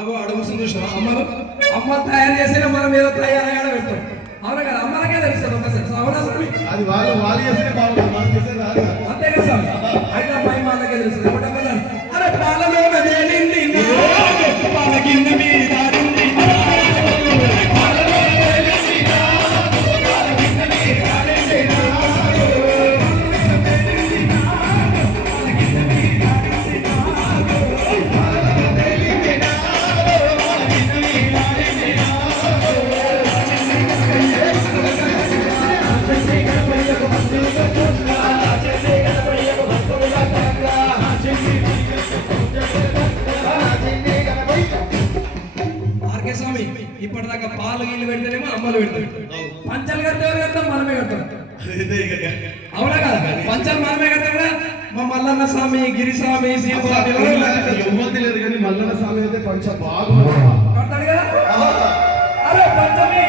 అగో అడుగుతుంది చూసిన అమ్మలు అమ్మ తయారు చేసిన మనం ఏదో తయారయ్యాడ పెడతాం అవునా కదా అమ్మలకే తెలుస్తుంది ఒకసారి అవునా స్వామి అది వాళ్ళు చేస్తే బాగుంటుంది మనం చేస్తే రాదు అంతే కదా స్వామి అయితే పై వాళ్ళకే తెలుస్తుంది అరే పాలలో తేలింది పాల కింద మీద స్వామి ఇప్పటిదాకా పాలు గీళ్ళు పెడితేనేమో అమ్మలు పెడతారు పంచాలు కడితే ఎవరు కడతాం మనమే కడతాం అవునా కదా పంచాలు మనమే కడతాం కదా మా మల్లన్న స్వామి గిరిస్వామి శ్రీస్వామి ఇవ్వద్దు లేదు కానీ మల్లన్న స్వామి అయితే పంచ బాగా కడతాడు కదా అరే పంచమి